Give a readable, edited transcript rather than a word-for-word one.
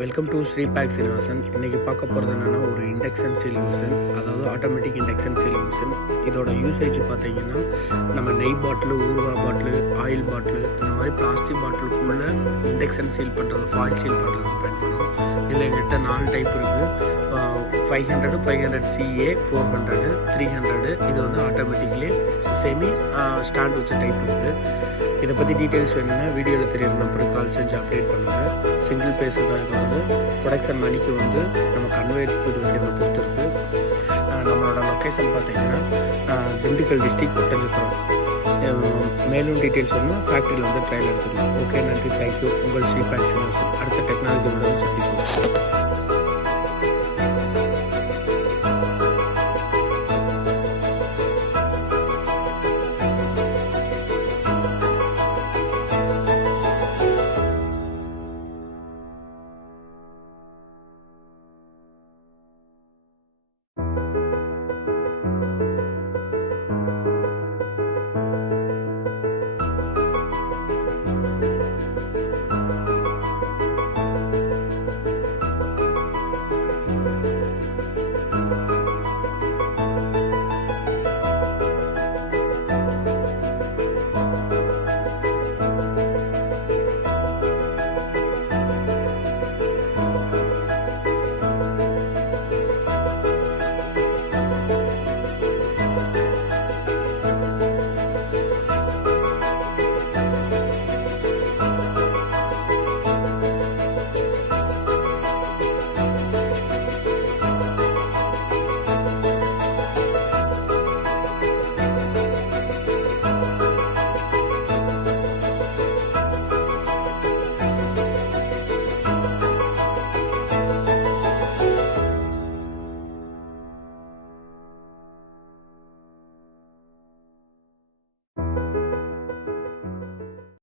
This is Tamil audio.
Welcome to ஸ்ரீபேக்ஸ் innovation. இன்றைக்கி பார்க்க போகிறது என்னென்னா ஒரு இண்டக்ஷன் சொல்யூஷன், அதாவது ஆட்டோமேட்டிக் இண்டக்ஷன் சொல்யூஷன். இதோட யூசேஜ் பார்த்தீங்கன்னா நம்ம நெய் பாட்டிலு, ஊறுகாய் பாட்டிலு, ஆயில் பாட்டிலு, இந்த மாதிரி பிளாஸ்டிக் பாட்டிலுக்குள்ளே இண்டக்ஷன் சீல் பண்ணுறது, ஃபாயில் சீல் பண்ணுறது பயன்படும். இதில் எங்கிட்ட 4 டைப் இருக்குது. 500, 500 CA, 400, 300. இது வந்து ஆட்டோமேட்டிக்லி செமி ஸ்டாண்ட் வச்ச டைப் இருக்குது. இதை பற்றி டீட்டெயில்ஸ் வேணும்னா வீடியோவில் தெரியுற நம்பருக்கு கால் செஞ்சு அப்டேட் பண்ணுங்கள். சிங்கிள் பேஸ் தான் இது வந்து. ப்ரொடக்ஷன் மணிக்கு வந்து நம்ம கன்வேயர் ஸ்பீடு வைக்கிறத பொறுத்து இருக்குது. நம்மளோட லொக்கேஷன் பார்த்தீங்கன்னா திண்டுக்கல் டிஸ்ட்ரிக்ட் ஒட்டஞ்சத்திரம். மேலும் டீட்டெயில்ஸ் வேணும்னா ஃபேக்ட்ரியில் வந்து ட்ரையல் எடுத்துக்கலாம். ஓகே, நன்றி, தேங்க்யூ. உங்கள் ஸ்ரீபேக்ஸ் இனோவேஷன். அடுத்த டெக்னாலஜி விட சந்திப்போம்.